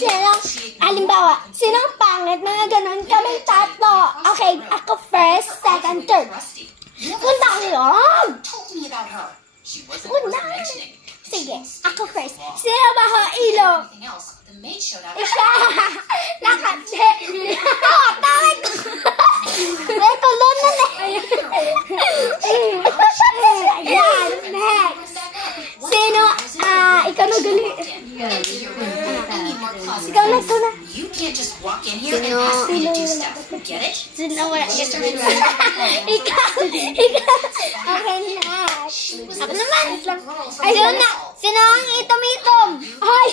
Sino, halimbawa, sinong pangit? Mga ganun kaming tatlo. Okay, ako first, second, third. Punta ko yun. Punta. Sige, ako first. Sino ba ho, ilo? Isa. Nakate. Tawag ko. May tulon na na. Ayan, next. Sino, ikaw na gali. Ikaw na, ikaw na. Sino wala. Ikaw. Okay, next. Ako naman. Ayun na. Sino ang itom-itom? Ay,